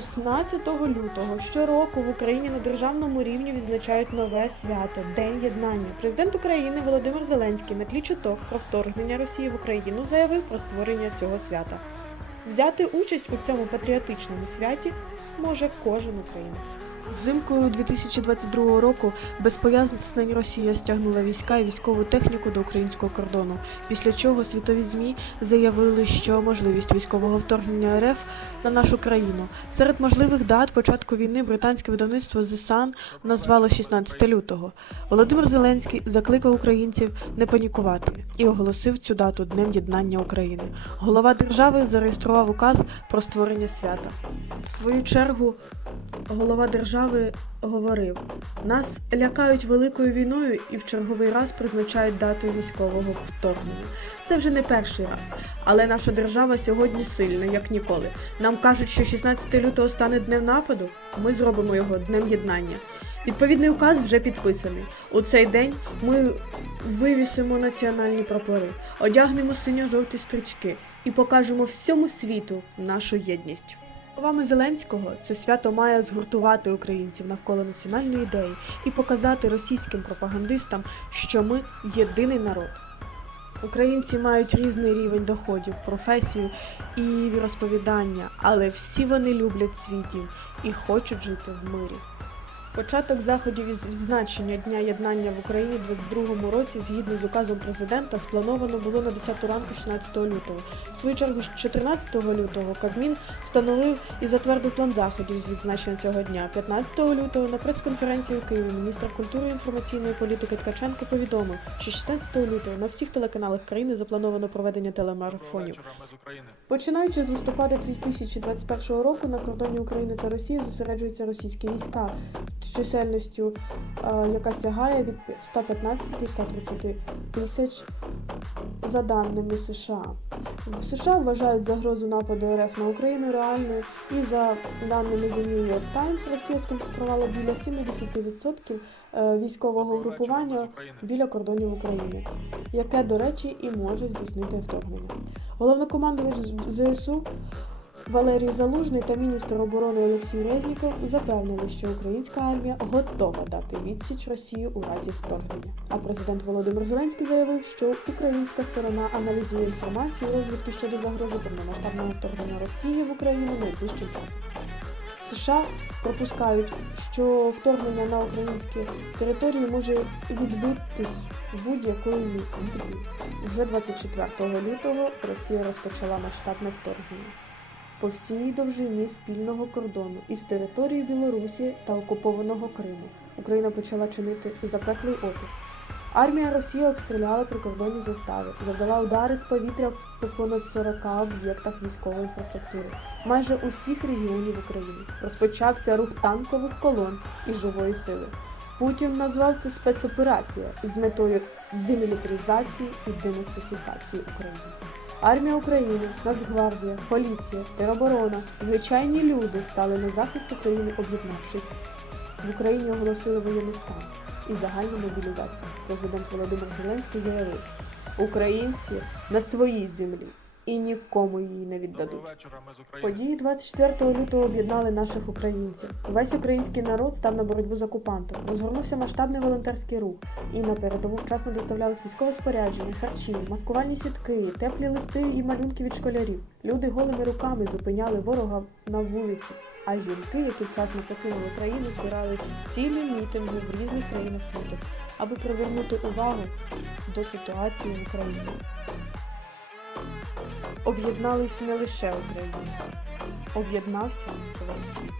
16 лютого щороку в Україні на державному рівні відзначають нове свято День єднання. Президент України Володимир Зеленський на тлі чуток про вторгнення Росії в Україну заявив про створення цього свята. Взяти участь у цьому патріотичному святі може кожен українець. Взимкою 2022 року без пояснень Росія стягнула війська і військову техніку до українського кордону, після чого світові змі заявили, що можливість військового вторгнення РФ на нашу країну серед можливих дат початку війни британське видавництво The Sun назвало 16 лютого. Володимир Зеленський закликав українців не панікувати і оголосив цю дату Днем єднання України. Голова держави зареєстрував указ про створення свята. В свою чергу голова держави говорив: нас лякають великою війною і в черговий раз призначають датою військового вторгнення. Це вже не перший раз, але наша держава сьогодні сильна, як ніколи. Нам кажуть, що 16 лютого стане днем нападу. Ми зробимо його днем єднання. Відповідний указ вже підписаний. У цей день ми вивісимо національні прапори, одягнемо синьо-жовті стрічки і покажемо всьому світу нашу єдність. Словами Зеленського, це свято має згуртувати українців навколо національної ідеї і показати російським пропагандистам, що ми єдиний народ. Українці мають різний рівень доходів, професію і віросповідання, але всі вони люблять свій і хочуть жити в мирі. Початок заходів із відзначення Дня єднання в Україні в 22-му році, згідно з указом президента, сплановано було на 10 ранку 16 лютого. В свою чергу, 14 лютого Кабмін встановив і затвердив план заходів з відзначення цього дня. 15 лютого на прес-конференції у Києві міністр культури і інформаційної політики Ткаченко повідомив, що 16 лютого на всіх телеканалах країни заплановано проведення телемарафонів. Починаючи з листопада 2021 року на кордоні України та Росії зосереджуються російські війська з чисельністю, е, яка сягає від 115 до 130 тисяч за даними США. В США вважають загрозу нападу РФ на Україну реальною, і за даними The New York Times, Росія сконцентрувала біля 70% е, військового групування біля кордонів України, яке, до речі, і може здійснити вторгнення. Головнокомандувач ЗСУ Валерій Залужний та міністр оборони Олексій Резніков запевнили, що українська армія готова дати відсіч Росії у разі вторгнення. А президент Володимир Зеленський заявив, що українська сторона аналізує інформацію розвідки щодо загрози повномасштабного вторгнення Росії в Україну найближчим часом. США пропускають, що вторгнення на українські території може відбитись будь-якою мірою. Вже 24 лютого Росія розпочала масштабне вторгнення по всій довжині спільного кордону із території Білорусі та окупованого Криму. Україна почала чинити запеклий опір. Армія Росії обстріляла прикордонні застави, завдала удари з повітря по понад 40 об'єктах військової інфраструктури, майже усіх регіонів України. Розпочався рух танкових колон і живої сили. Путін назвав це спецоперація з метою демілітаризації і денацифікації України. Армія України, Нацгвардія, поліція, тероборона, звичайні люди стали на захист України, об'єднавшись. В Україні оголосили воєнний стан і загальну мобілізацію. Президент Володимир Зеленський заявив: Українці на своїй землі і нікому її не віддадуть. Вечора. Події 24 лютого об'єднали наших українців. Весь український народ став на боротьбу з окупантом. Розгорнувся масштабний волонтерський рух. І на передову вчасно доставлялись військове спорядження, харчі, маскувальні сітки, теплі листи і малюнки від школярів. Люди голими руками зупиняли ворога на вулиці. А жінки, які вчасно покинули країну, збирали цілі мітинги в різних країнах світу, аби привернути увагу до ситуації в Україні. Об'єднались не лише Україна, об'єднався весь світ.